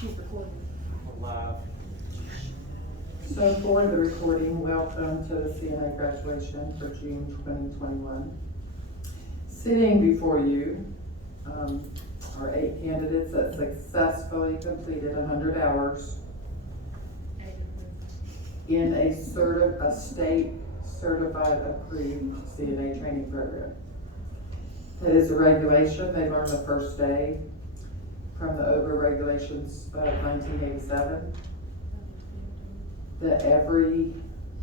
She's recording. Live. So for the recording, welcome to the Cna graduation for June 2021. Sitting before you are 8 candidates that successfully completed 100 hours in a state certified approved Cna training program. That is a regulation they learned the first day from the over regulations of 1987. That every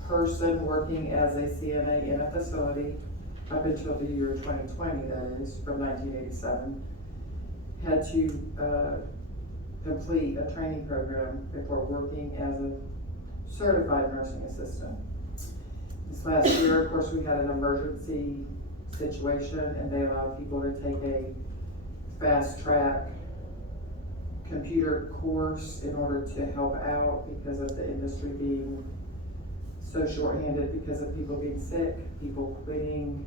person working as a CNA in a facility up until the year 2020, that is, from 1987, had to complete a training program before working as a certified nursing assistant. This last year, of course, we had an emergency situation and they allowed people to take a fast track computer course in order to help out because of the industry being so shorthanded because of people being sick, people quitting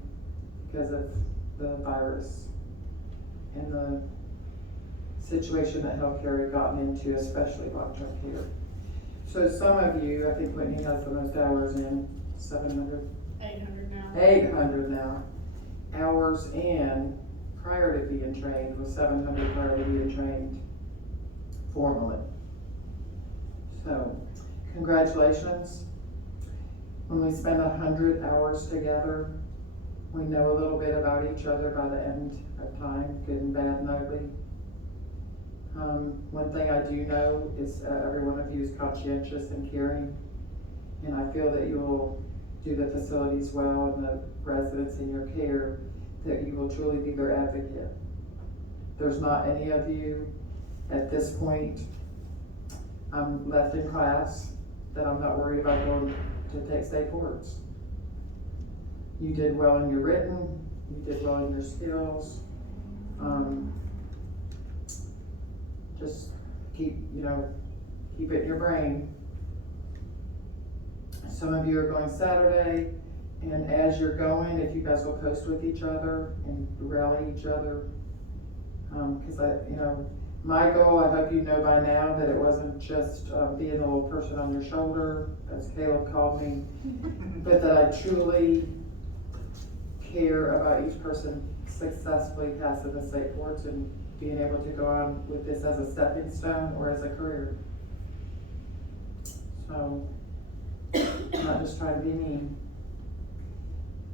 because of the virus and the situation that healthcare had gotten into, especially long-term care. So some of you, I think Whitney has the most hours in, 700? 800 now. 800 now. Hours in prior to being trained was 700 prior to being trained formally. So, congratulations. When we spend 100 hours together, we know a little bit about each other by the end of time, good and bad and ugly. One thing I do know is every one of you is conscientious and caring, and I feel that you will do the facilities well and the residents in your care, that you will truly be their advocate. There's not any of you at this point left in class that I'm not worried about going to take state boards. You did well in your written, you did well in your skills. Just keep it in your brain. Some of you are going Saturday, and as you're going, if you guys will post with each other and rally each other, because my goal, I hope you know by now, that it wasn't just being the little person on your shoulder, as Caleb called me, but that I truly care about each person successfully passing the state boards and being able to go on with this as a stepping stone or as a career. So, I'm not just trying to be mean.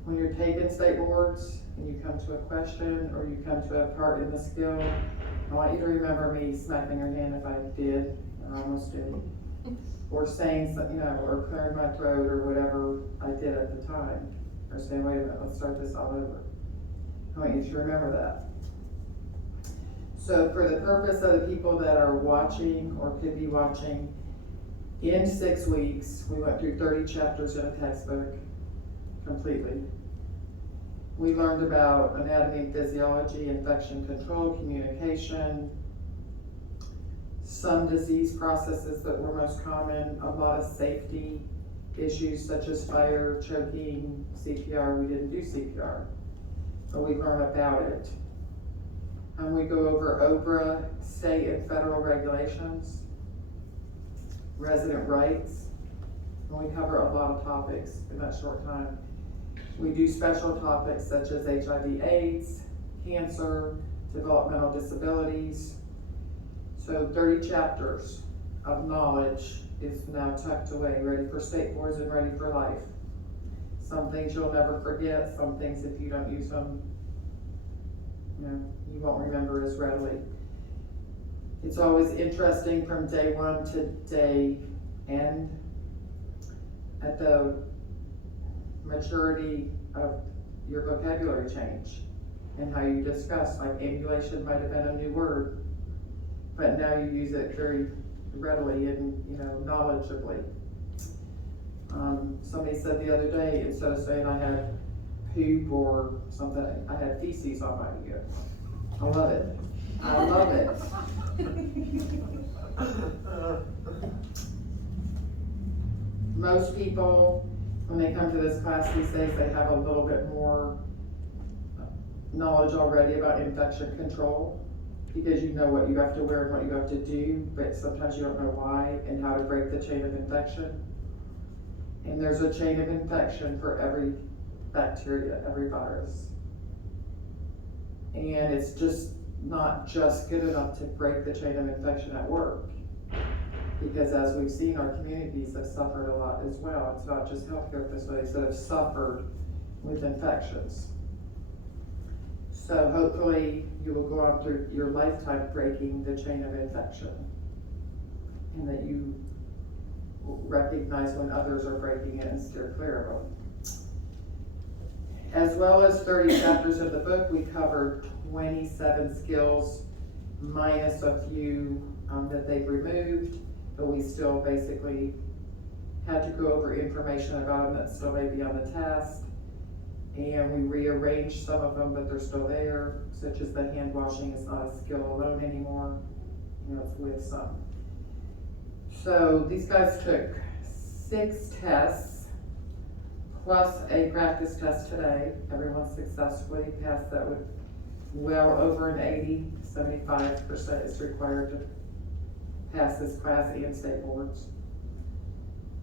When you're taking state boards and you come to a question or you come to a part in the skill, I want you to remember me smacking your hand if I did, and I almost did, or saying something, or clearing my throat or whatever I did at the time, or saying, wait a minute, let's start this all over. I want you to remember that. So for the purpose of the people that are watching or could be watching, in 6 weeks, we went through 30 chapters in a textbook completely. We learned about anatomy and physiology, infection control, communication, some disease processes that were most common, a lot of safety issues such as fire, choking, CPR. We didn't do CPR, but we learned about it. And we go over OBRA, state and federal regulations, resident rights, and we cover a lot of topics in that short time. We do special topics such as HIV/AIDS, cancer, developmental disabilities. So 30 chapters of knowledge is now tucked away, ready for state boards and ready for life. Some things you'll never forget, some things if you don't use them, you won't remember as readily. It's always interesting from day one to day end at the maturity of your vocabulary change and how you discuss, like ambulation might have been a new word, but now you use it very readily and knowledgeably. Somebody said the other day, instead of saying I had poop or something, I had feces on my ear. I love it. I love it. Most people, when they come to this class these days, they have a little bit more knowledge already about infection control. because you know what you have to wear and what you have to do, but sometimes you don't know why and how to break the chain of infection. And there's a chain of infection for every bacteria, every virus. And it's just not just good enough to break the chain of infection at work. Because as we've seen, our communities have suffered a lot as well. It's not just healthcare facilities that have suffered with infections. So hopefully you will go on through your lifetime breaking the chain of infection, and that you recognize when others are breaking it and steer clear of them. As well as 30 chapters of the book, we covered 27 skills minus a few that they've removed, but we still basically had to go over information about them that still may be on the test. And we rearranged some of them, but they're still there, such as the hand washing is not a skill alone anymore. It's with some. So these guys took 6 tests, plus a practice test today. Everyone successfully passed that with well over an 75% is required to pass this class and state boards.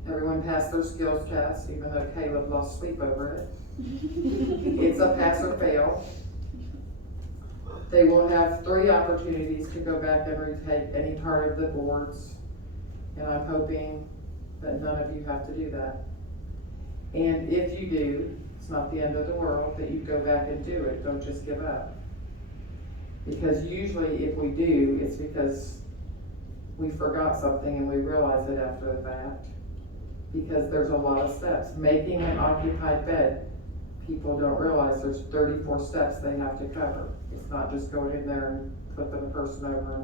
Everyone passed their skills test, even though Caleb lost sleep over it. It's a pass or fail. They will have 3 opportunities to go back and retake any part of the boards, and I'm hoping that none of you have to do that. And if you do, it's not the end of the world that you go back and do it. Don't just give up. Because usually if we do, it's because we forgot something and we realize it after the fact. Because there's a lot of steps. Making an occupied bed, people don't realize there's 34 steps they have to cover. It's not just going in there and flipping a person over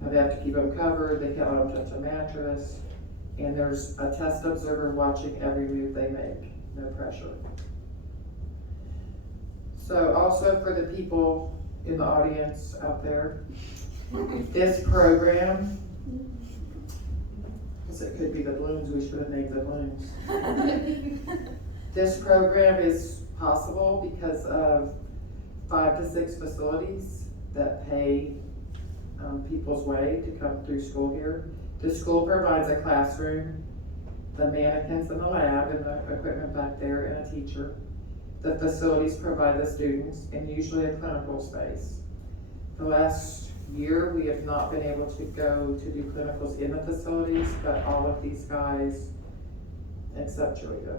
and they have to keep them covered, they can't let them touch a mattress, and there's a test observer watching every move they make, no pressure. So also for the people in the audience out there, this program, because it could be the balloons, we should have named the balloons. This program is possible because of 5 to 6 facilities that pay people's way to come through school here. The school provides a classroom, the mannequins in the lab and the equipment back there, and a teacher. The facilities provide the students, and usually a clinical space. The last year, we have not been able to go to do clinicals in the facilities, but all of these guys, except Julia,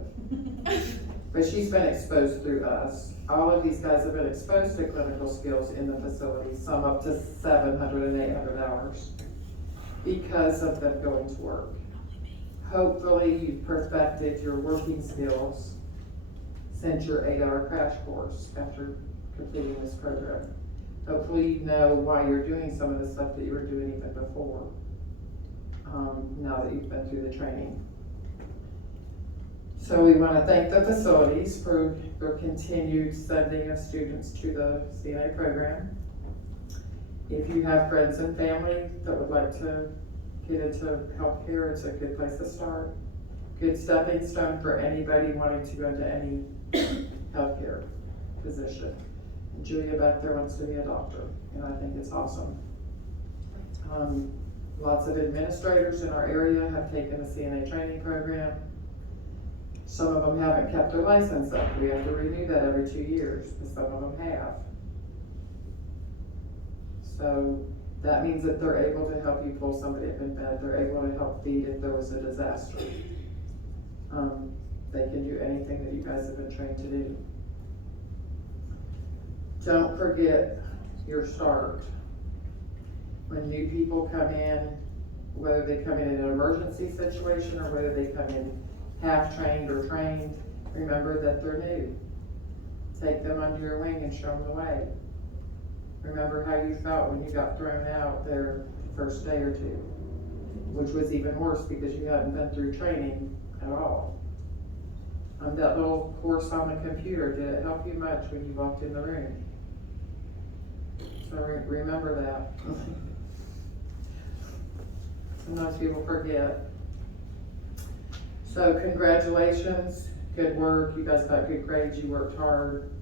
but she's been exposed through us. All of these guys have been exposed to clinical skills in the facility, some up to 700 and 800 hours, because of them going to work. Hopefully you've perfected your working skills since your 8-hour crash course after completing this program. Hopefully you know why you're doing some of the stuff that you were doing even before, now that you've been through the training. So we want to thank the facilities for their continued sending of students to the CNA program. If you have friends and family that would like to get into healthcare, it's a good place to start. Good stepping stone for anybody wanting to go into any healthcare position. And Julia back there wants to be a doctor, and I think it's awesome. Lots of administrators in our area have taken the CNA training program. Some of them haven't kept their license up. We have to renew that every 2 years, but some of them have. So that means that they're able to help you pull somebody up in bed. They're able to help feed if there was a disaster. They can do anything that you guys have been trained to do. Don't forget your start. When new people come in, whether they come in an emergency situation or whether they come in half trained or trained, remember that they're new. Take them under your wing and show them the way. Remember how you felt when you got thrown out there the first day or 2, which was even worse because you hadn't been through training at all. That little course on the computer, did it help you much when you walked in the room? So remember that. Sometimes people forget. So congratulations, good work, you guys got good grades, you worked hard.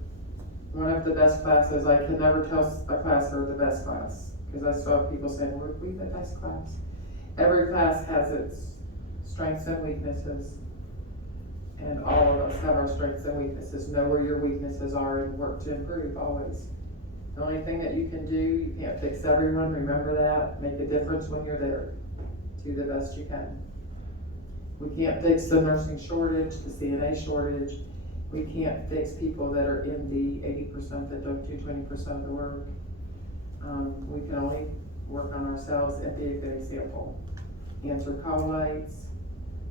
one of the best classes. I could never tell a class they're the best class, because I still have people saying, "Were we the best class?" Every class has its strengths and weaknesses, and all of us have our strengths and weaknesses. Know where your weaknesses are and work to improve always. The only thing that you can do, you can't fix everyone, remember that. Make a difference when you're there. Do the best you can. We can't fix the nursing shortage, the CNA shortage. We can't fix people that are in the 80% that don't do 20% of the work. We can only work on ourselves and be a good example. Answer call lights,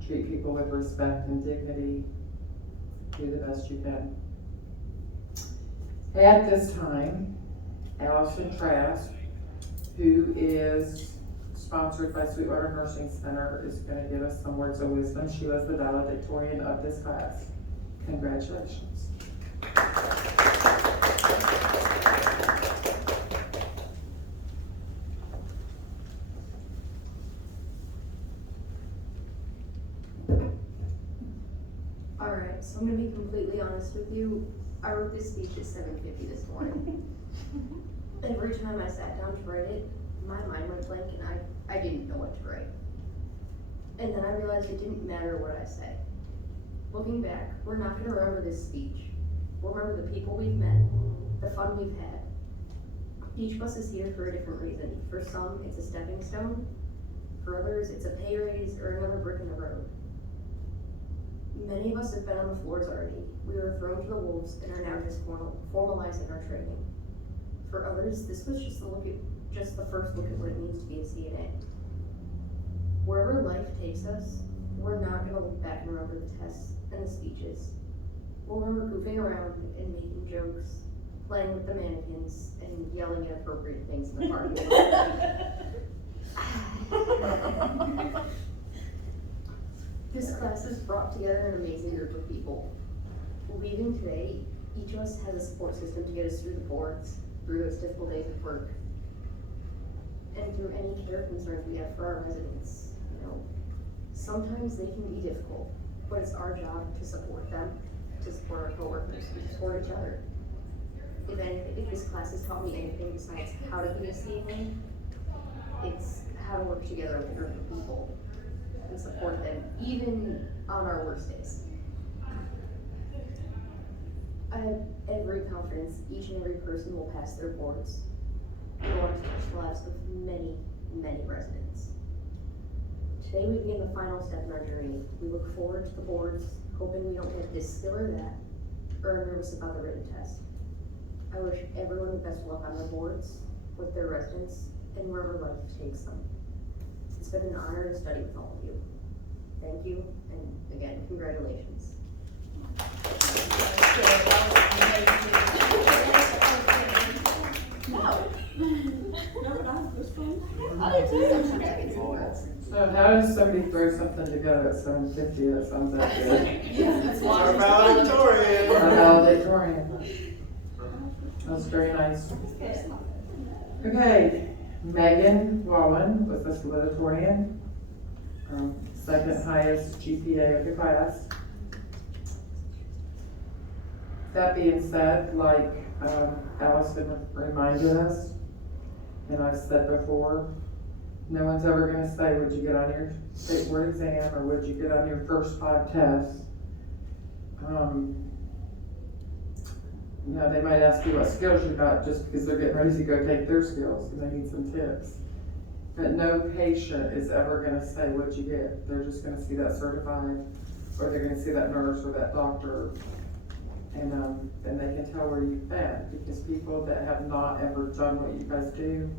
treat people with respect and dignity, do the best you can. At this time, Allison Trask, who is sponsored by Sweetwater Nursing Center, is going to give us some words of wisdom. She was the valedictorian of this class. Congratulations. Alright, so I'm gonna be completely honest with you. I wrote this speech at 7:50 this morning. Every time I sat down to write it, my mind went blank and I didn't know what to write. And then I realized it didn't matter what I say. Looking back, we're not gonna remember this speech. We'll remember the people we've met, the fun we've had. Each of us is here for a different reason. For some, it's a stepping stone. For others, it's a pay raise or another brick in the road. Many of us have been on the floors already. We were thrown to the wolves and are now just formalizing our training. For others, this was just the first look at what it means to be a CNA. Wherever life takes us, we're not gonna look back and remember the tests and the speeches. We'll remember goofing around and making jokes, playing with the mannequins, and yelling inappropriate things in the parking lot. This class has brought together an amazing group of people. Leaving today, each of us has a support system to get us through the boards, through those difficult days at work, and through any care concerns we have for our residents. You know, sometimes they can be difficult, but it's our job to support them, to support our coworkers, to support each other. If this class has taught me anything besides how to be a CNA, it's how to work together with a group of people and support them, even on our worst days. I have every confidence each and every person will pass their boards. We want to touch the lives of many, many residents. Today we begin the final step in our journey. We look forward to the boards, hoping we don't get this skill or that, or are nervous about the written test. I wish everyone the best of luck on their boards, with their residents, and wherever life takes them. It's been an honor to study with all of you. Thank you, and again, congratulations. So how does somebody throw something together at 7:50? That sounds that good. Our valedictorian. Our valedictorian. That's very nice. Okay, Megan Wallen was the salutatorian. Second highest GPA of the class. That being said, like Allison reminded us, and I've said before, no one's ever going to say, would you get on your state board exam or would you get on your first 5 tests? You know, they might ask you what skills you got just because they're getting ready to go take their skills and they need some tips. But no patient is ever going to say, what'd you get? They're just going to see that certified, or they're going to see that nurse or that doctor, and they can tell where you've been, because people that have not ever done what you guys do,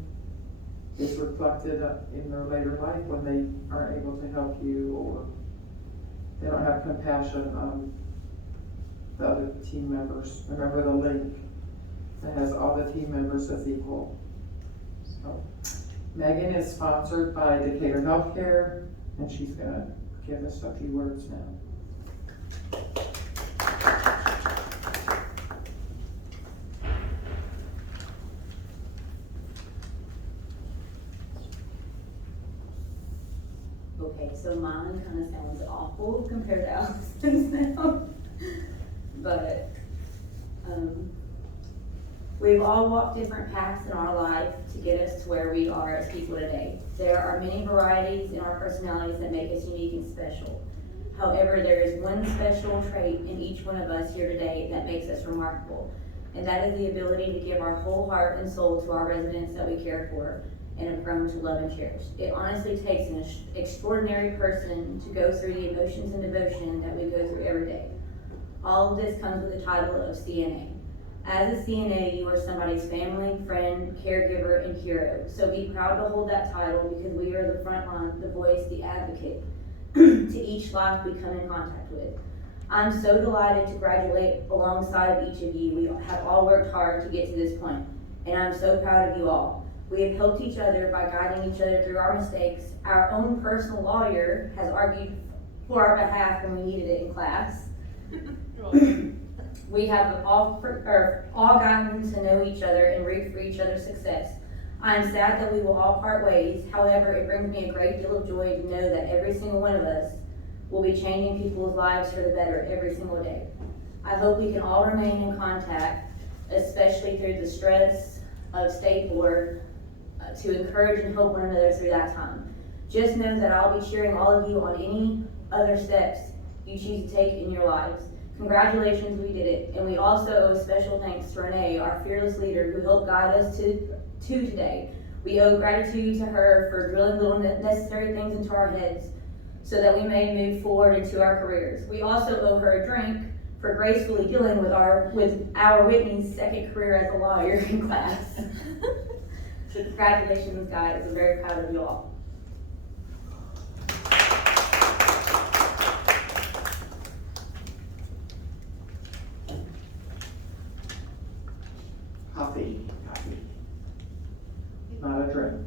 it's reflected in their later life when they aren't able to help you, or they don't have compassion on the other team members. Remember the link that has all the team members as equal. So Megan is sponsored by Decatur Healthcare, and she's gonna give us a few words now. Okay, so mine kind of sounds awful compared to Allison's now, but We've all walked different paths in our life to get us to where we are as people today. There are many varieties in our personalities that make us unique and special. However, there is one special trait in each one of us here today that makes us remarkable, and that is the ability to give our whole heart and soul to our residents that we care for and have grown to love and cherish. It honestly takes an extraordinary person to go through the emotions and devotion that we go through every day. All of this comes with the title of CNA. As a CNA, you are somebody's family, friend, caregiver, and hero. So be proud to hold that title, because we are the front line, the voice, the advocate to each life we come in contact with. I'm so delighted to graduate alongside of each of you. We have all worked hard to get to this point, and I'm so proud of you all. We have helped each other by guiding each other through our mistakes. Our own personal lawyer has argued for our behalf when we needed it in class. We have all gotten to know each other and root for each other's success. I am sad that we will all part ways. However, it brings me a great deal of joy to know that every single one of us will be changing people's lives for the better every single day. I hope we can all remain in contact, especially through the stress of state board, to encourage and help one another through that time. Just know that I'll be cheering all of you on any other steps you choose to take in your lives. Congratulations, we did it. And we also owe special thanks to Renee, our fearless leader, who helped guide us to today. We owe gratitude to her for drilling little necessary things into our heads so that we may move forward into our careers. We also owe her a drink for gracefully dealing with our Whitney's second career as a lawyer in class. So congratulations, guys. I'm very proud of you all. Coffee. Not a drink.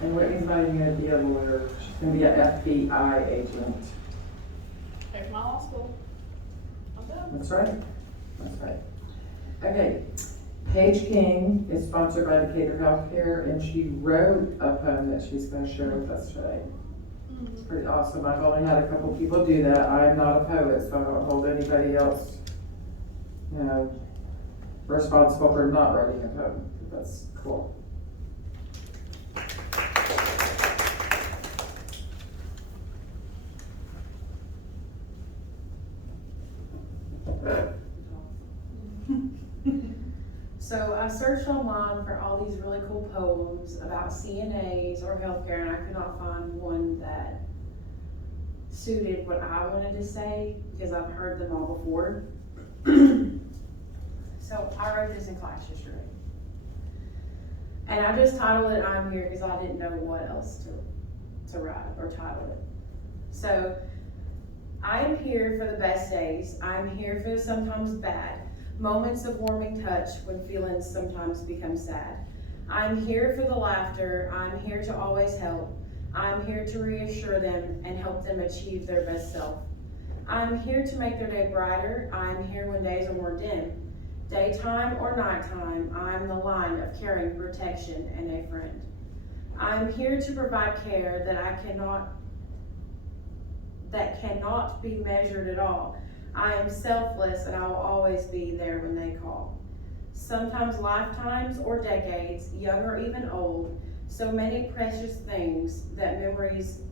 And Whitney's not even gonna be a lawyer, she's gonna be an FBI agent. There's my law school. I'm done. That's right, that's right. Okay, Paige King is sponsored by Decatur Healthcare, and she wrote a poem that she's gonna share with us today. It's pretty awesome. I've only had a couple people do that. I am not a poet, so I don't hold anybody else, responsible for not writing a poem. That's cool. So I searched online for all these really cool poems about CNAs or healthcare, and I could not find one that suited what I wanted to say, because I've heard them all before. So I wrote this in class yesterday. And I just titled it "I'm Here" because I didn't know what else to write or title it. So, I am here for the best days. I'm here for the sometimes bad moments of warming touch when feelings sometimes become sad. I'm here for the laughter. I'm here to always help. I'm here to reassure them and help them achieve their best self. I'm here to make their day brighter. I'm here when days are more dim. Daytime or nighttime, I'm the line of caring, protection, and a friend. I'm here to provide care that cannot be measured at all. I am selfless, and I will always be there when they call. Sometimes lifetimes or decades, young or even old, so many precious things that memories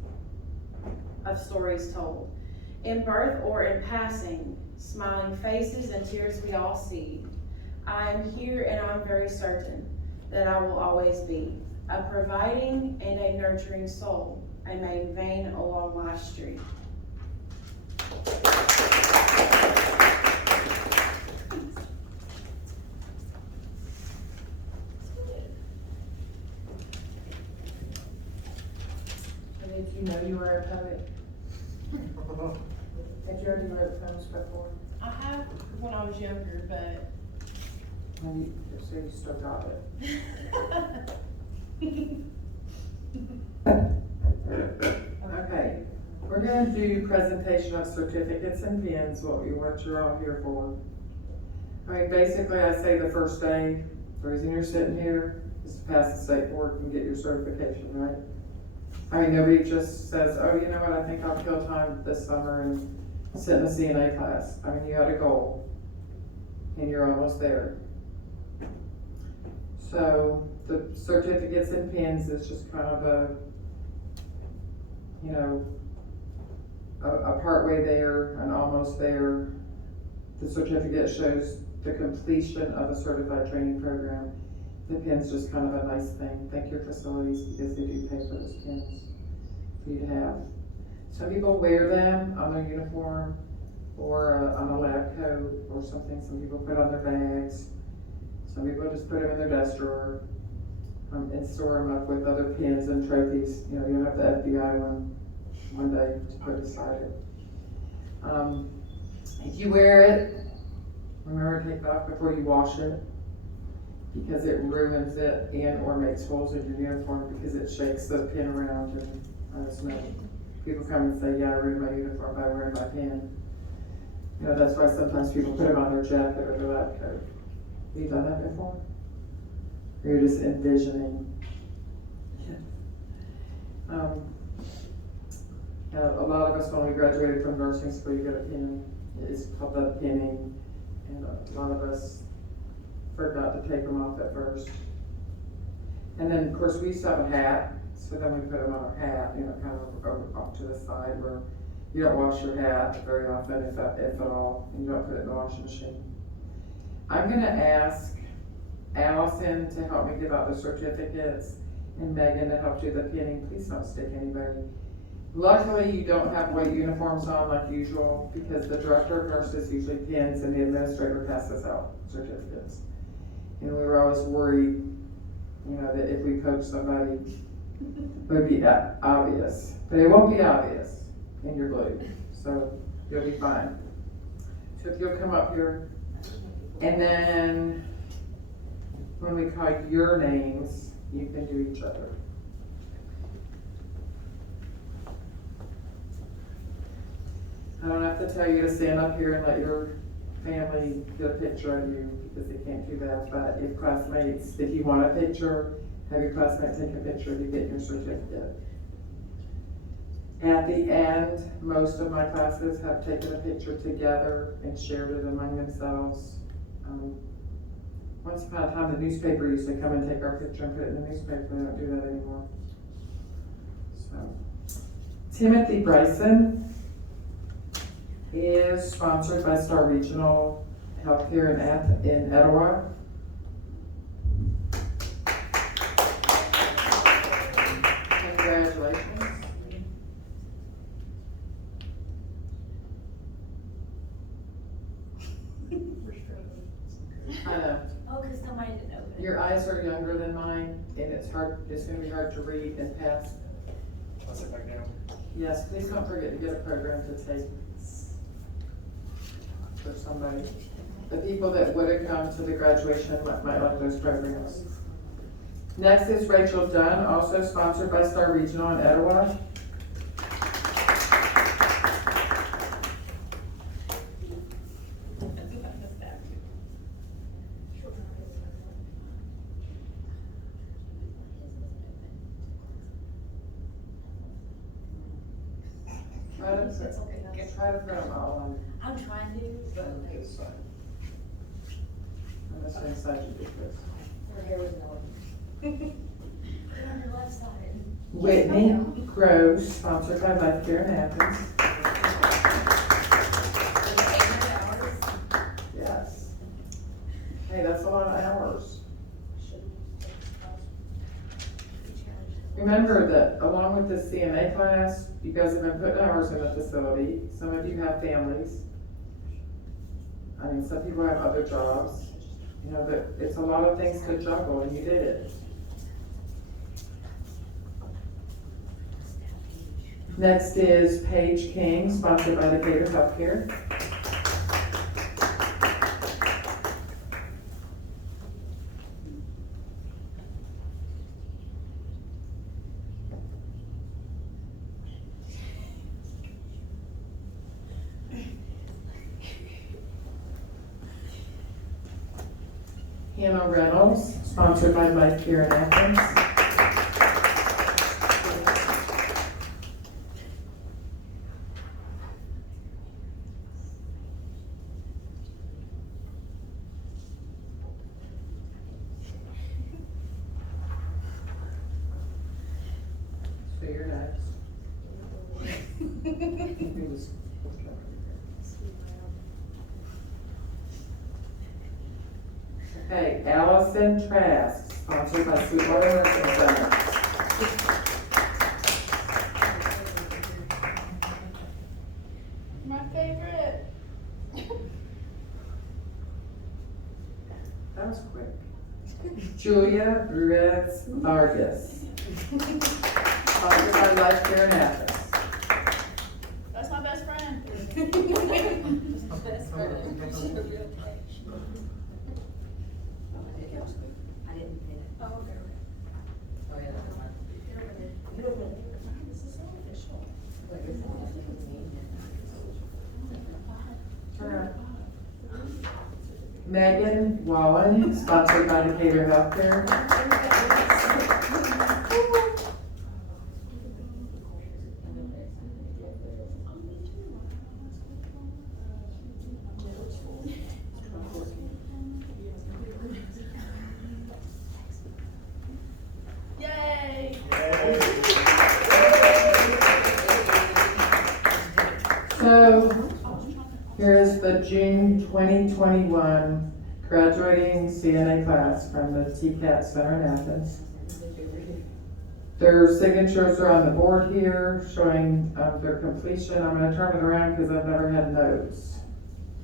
of stories told. In birth or in passing, smiling faces and tears we all see. I am here, and I'm very certain that I will always be a providing and a nurturing soul, a main vein along life's street. Did you know you were a poet? Had you already wrote poems before? I have when I was younger, but So you still got it. Okay, we're gonna do presentation of certificates and pins, what you're all here for. I mean, basically, I say the first day, the reason you're sitting here is to pass the state board and get your certification, right? I mean, nobody just says, oh, you know what, I think I'll kill time this summer and sit in a CNA class. I mean, you had a goal, and you're almost there. So the certificates and pins is just kind of a, you know, a part way there and almost there. The certificate shows the completion of a certified training program. The pin's just kind of a nice thing. Thank your facilities because they do pay for those pins for you to have. Some people wear them on their uniform or on a lab coat or something. Some people put on their bags. Some people just put them in their desk drawer and store them up with other pins and trophies. You know, you'll have the FBI one day to put beside it. If you wear it, remember to take it off before you wash it because it ruins it and or makes holes in your uniform because it shakes the pin around and I just know people come and say, yeah, I ruined my uniform by wearing my pin. You know, that's why sometimes people put them on their jacket or their lab coat. Have you done that before? Or you're just envisioning? A lot of us, when we graduated from nursing school, you get a pin. It's called the pinning, and a lot of us forgot to take them off at first. And then, of course, we used to have a hat, so then we put them on our hat, you know, kind of over off to the side where you don't wash your hat very often, if at all, and you don't put it in the washing machine. I'm gonna ask Allison to help me give out the certificates and Megan to help do the pinning. Please don't stick anybody. Luckily, you don't have white uniforms on like usual because the director of nurses usually pins and the administrator passes out certificates. And we were always worried, you know, that if we poke somebody, it would be obvious. But it won't be obvious in your blue, so you'll be fine. So if you'll come up here, and then when we call your names, you can do each other. I don't have to tell you to stand up here and let your family get a picture of you because they can't do that. But if classmates, if you want a picture, have your classmates take a picture of you getting your certificate. At the end, most of my classes have taken a picture together and shared it among themselves. Once upon a time, the newspaper used to come and take our picture and put it in the newspaper. They don't do that anymore. So, Timothy Bryson is sponsored by Star Regional Healthcare in Etowah. Congratulations. I know. Oh, because somebody didn't open it. Your eyes are younger than mine, and it's gonna be hard to read and pass. I'll sit back down. Yes, please don't forget to get a program to take for somebody. The people that would have come to the graduation might like those programs. Next is Rachel Dunn, also sponsored by Star Regional in Etowah. Try to put them all on. I'm trying to, but This side. And this one side you do this. Her hair was no. put it on your left side. Whitney Gross, sponsored by Life Care in Athens. Yes. Hey, that's a lot of hours. Remember that along with the CNA class, you guys have been putting hours in the facility. Some of you have families. I mean, some people have other jobs. You know, but it's a lot of things to juggle, and you did it. Next is Paige King, sponsored by Decatur Healthcare. Hannah Reynolds, sponsored by Life Care in Athens. So you're next. You just- Okay, Allison Trask, sponsored by Sweetwater Nursing Center. My favorite. That was quick. Julia Ruiz Vargas, sponsored by Life Care in Athens. That's my best friend. Best friend. I didn't pay it. Oh, okay. Oh, yeah, that's fine. This is so official. Megan Wallen, sponsored by Decatur Healthcare. Yay! So, here's the June 2021 graduating CNA class from the TCAT Center in Athens. Their signatures are on the board here, showing their completion. I'm gonna turn it around because I've never had notes.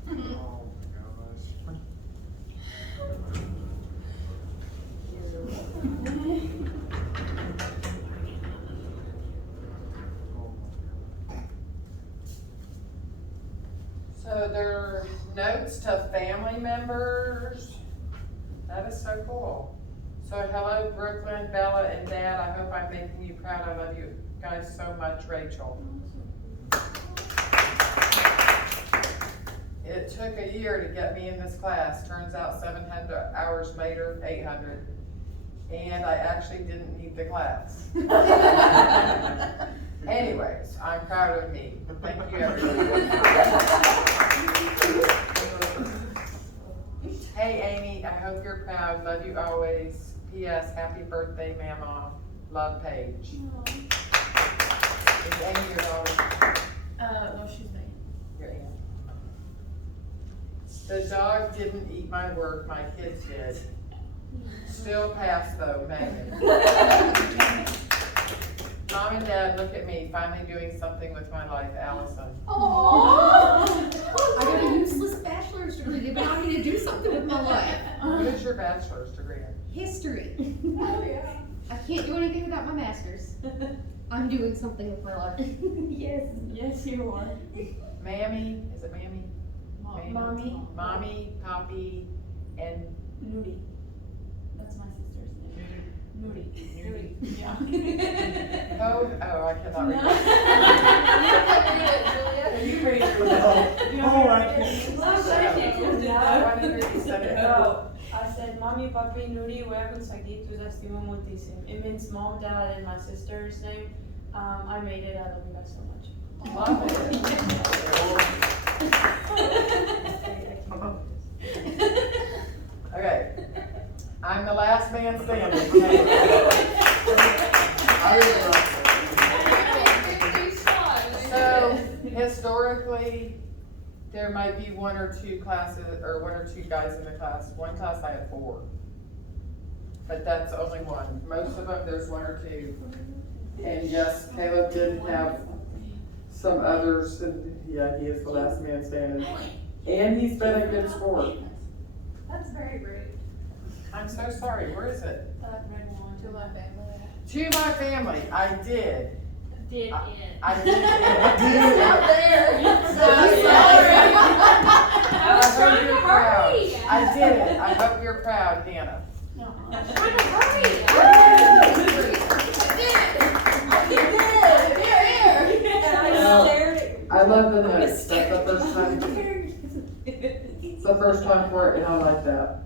Oh my gosh. So their notes to family members, that is so cool. So hello Brooklyn, Bella, and Dad, I hope I'm making you proud. I love you guys so much, Rachel. It took a year to get me in this class. Turns out 700 hours later, 800. And I actually didn't need the class. Anyways, I'm proud of me. Thank you, everyone. Hey, Amy, I hope you're proud. Love you always. P.S. Happy birthday, Mama. Love, Paige. Is Amy your daughter? No, she's me. Your aunt. The dog didn't eat my work. My kids did. Still pass though, Megan. Mom and Dad, look at me, finally doing something with my life, Allison. Aww. I got a useless bachelor's degree, but I need to do something with my life. What is your bachelor's degree in? History. Oh, yeah. I can't do anything without my master's. I'm doing something with my life. Yes, you are. Mammy, is it Mammy? Mommy. Mommy, Poppy, and Nudie. That's my sister's name. Nudie. Yeah. oh, I cannot read. You read it. Oh, I can't. Why did you say it? I said, Mommy, Papi, Nuri, voy a conseguir tus estimo muchísimo. It means mom, dad, and my sister's name. I made it. I love you guys so much. Love it. Okay, I'm the last man standing. So, historically, there might be one or two classes, or one or two guys in the class. One class I had 4. But that's only one. Most of them, there's 1 or 2. And yes, Caleb did have some others, and yeah, he is the last man standing. And he's been a good sport. That's very rude. I'm so sorry, where is it? That red one. To my family. To my family, I did. Did I did. Not there. So sorry. I was hope trying you're to proud. hurry. I did it. I hope you're proud, Hannah. No. I'm trying to hurry. I love the notes. That's the first time. It's the first time for it, and I like that.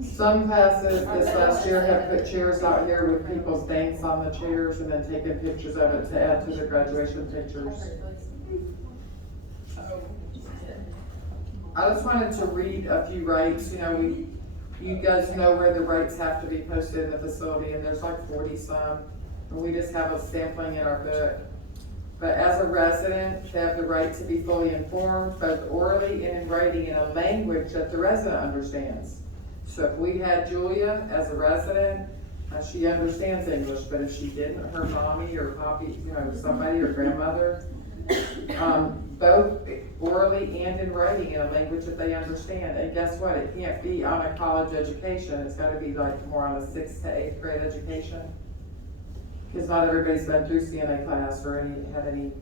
Some classes this last year have put chairs out here with people's names on the chairs and then taken pictures of it to add to the graduation pictures. I just wanted to read a few rights. You know, you guys know where the rights have to be posted in the facility, and there's like 40 some. and we just have a sampling in our book. But as a resident, they have the right to be fully informed, both orally and in writing, in a language that the resident understands. So if we had Julia as a resident, she understands English, but if she didn't, her mommy or poppy, somebody, or grandmother, both orally and in writing in a language that they understand. And guess what? It can't be on a college education. It's gotta be like more on a 6th to 8th grade education. Because not everybody's been through CNA class or had any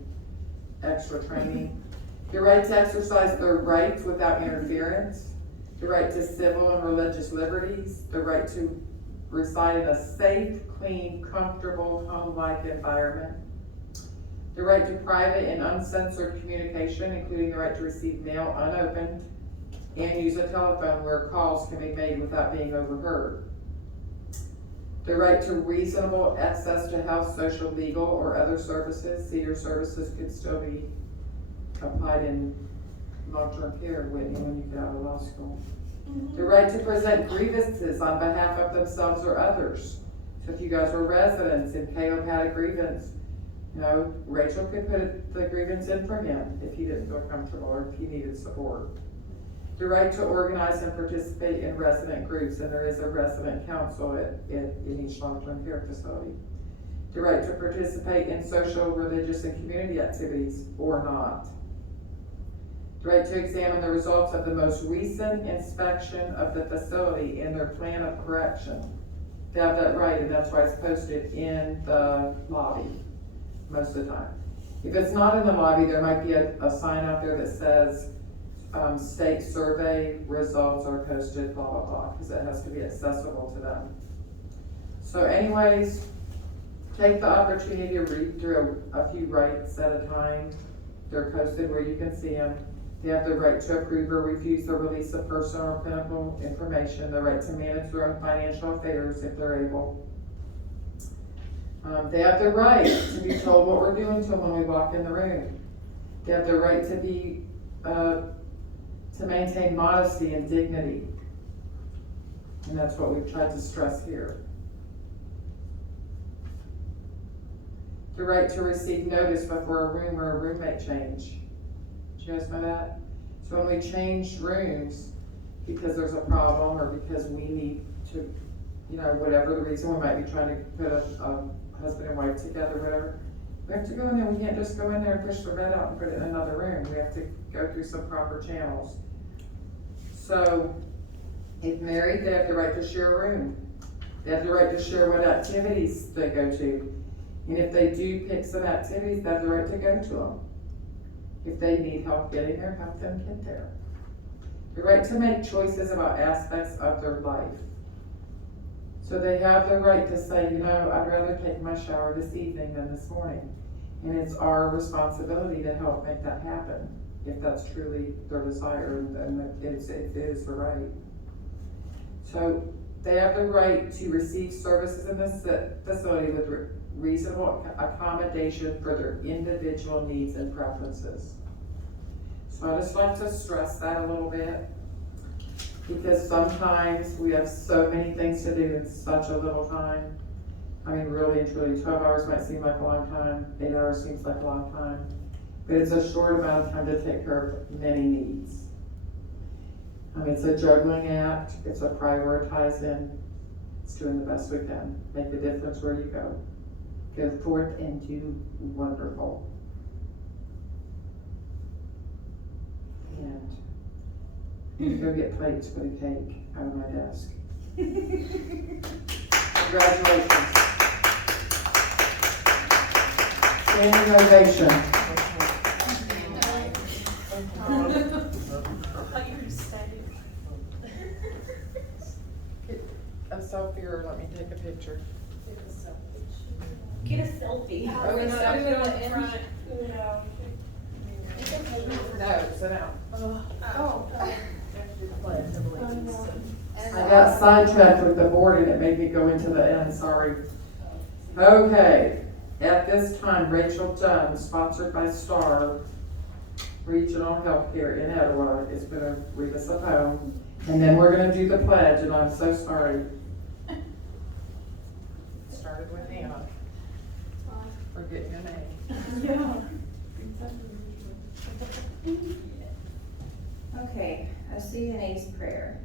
extra training. The right to exercise their rights without interference. The right to civil and religious liberties. The right to reside in a safe, clean, comfortable, home-like environment. The right to private and uncensored communication, including the right to receive mail unopened and use a telephone where calls can be made without being overheard. The right to reasonable access to health, social, legal, or other services. Senior services could still be applied in long-term care, Whitney, when you get out of law school. The right to present grievances on behalf of themselves or others. So if you guys were residents and Caleb had a grievance, Rachel could put the grievance in for him if he didn't feel comfortable or if he needed support. The right to organize and participate in resident groups, and there is a resident council in each long-term care facility. The right to participate in social, religious, and community activities or not. The right to examine the results of the most recent inspection of the facility and their plan of correction. They have that right, and that's why it's posted in the lobby most of the time. If it's not in the lobby, there might be a sign out there that says, state survey results are posted, blah, blah, blah, because it has to be accessible to them. So anyways, take the opportunity to read through a few rights at a time. They're posted where you can see them. They have the right to approve or refuse the release of personal or clinical information, the right to manage their own financial affairs if they're able. They have the right to be told what we're doing to them when we walk in the room. They have the right to be, to maintain modesty and dignity. And that's what we've tried to stress here. The right to receive notice before a room or a roommate change. Did you guys know that? So when we change rooms because there's a problem or because we need to, whatever the reason, we might be trying to put a husband and wife together, whatever. We have to go in there. We can't just go in there and push the bed out and put it in another room. We have to go through some proper channels. So if married, they have the right to share a room. They have the right to share what activities they go to. And if they do pick some activities, they have the right to go to them. If they need help getting there, help them get there. The right to make choices about aspects of their life. So they have the right to say, I'd rather take my shower this evening than this morning. And it's our responsibility to help make that happen, if that's truly their desire and it is the right. So they have the right to receive services in this facility with reasonable accommodation for their individual needs and preferences. So I just like to stress that a little bit, because sometimes we have so many things to do in such a little time. I mean, really and truly, 12 hours might seem like a long time, 8 hours seems like a long time, but it's a short amount of time to take care of many needs. It's a juggling act, it's a prioritizing, it's doing the best we can, make a difference where you go. Go forth and do wonderful. And go get plates for the cake out of my desk. Congratulations. Standing ovation. Like you were just standing. A selfie, or let me take a picture. Get a selfie. Oh, it's not in in front. No, sit down. Oh. I got sidetracked with the board and it made me go into the end, sorry. Okay, at this time, Rachel Dunn, sponsored by Star Regional Healthcare in Etowah, is gonna read us a poem. And then we're gonna do the pledge, and I'm so sorry. Started with Hannah. forgetting your name. Okay, a CNA's prayer.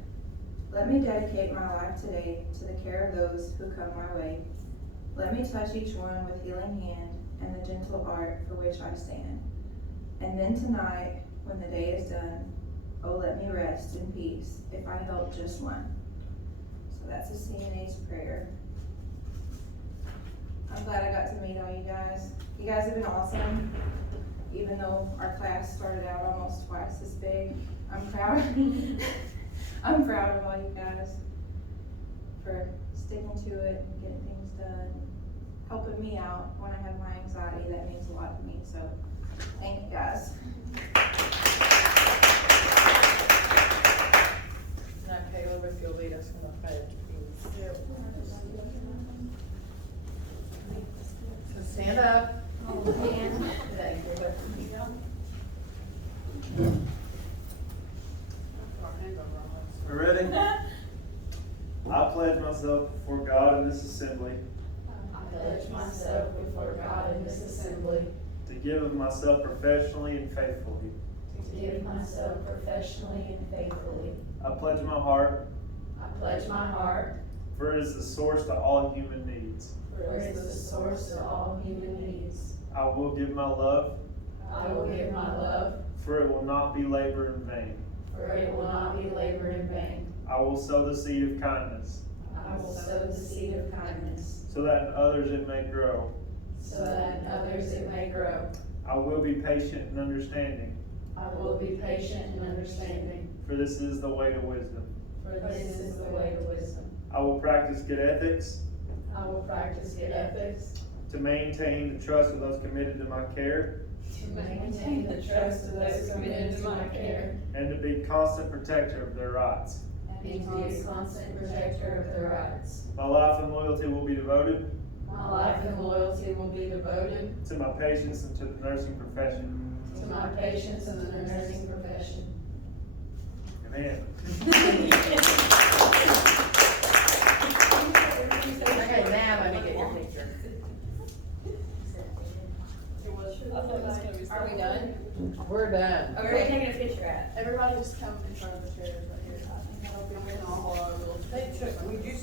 Let me dedicate my life today to the care of those who come my way. Let me touch each one with healing hand and the gentle art for which I stand. And then tonight, when the day is done, oh, let me rest in peace if I help just one. So that's a CNA's prayer. I'm glad I got to meet all you guys. You guys have been awesome. Even though our class started out almost twice as big, I'm proud. I'm proud of all you guys for sticking to it and getting things done, helping me out when I have my anxiety. That means a lot to me, so thank you guys. Now Caleb, if you'll lead us in the pledge, please. So stand up. We ready? I pledge myself before God in this assembly I pledge myself before God in this assembly to give of myself professionally and faithfully. to give myself professionally and faithfully. I pledge my heart, I pledge my heart, for it is the source to all human needs. for it is the source of all human needs. I will give my love, I will give my love, for it will not be labor in vain. for it will not be labored in vain. I will sow the seed of kindness, I will sow the seed of kindness, so that in others it may grow. so that in others it may grow. I will be patient and understanding, I will be patient and understanding, for this is the way to wisdom. for this is the way to wisdom. I will practice good ethics, I will practice good ethics, to maintain the trust of those committed to my care, to maintain the trust of those committed to my care, and to be constant protector of their rights. and to be a constant protector of their rights. My life and loyalty will be devoted My life and loyalty will be devoted to my patients and to the nursing profession. to my patients in the nursing profession. Amen. Okay, now let me get your picture. Are we done? We're done. Where are we taking a picture at? Everybody just come in front of the chairs right here. I think that'll be all. They took, we just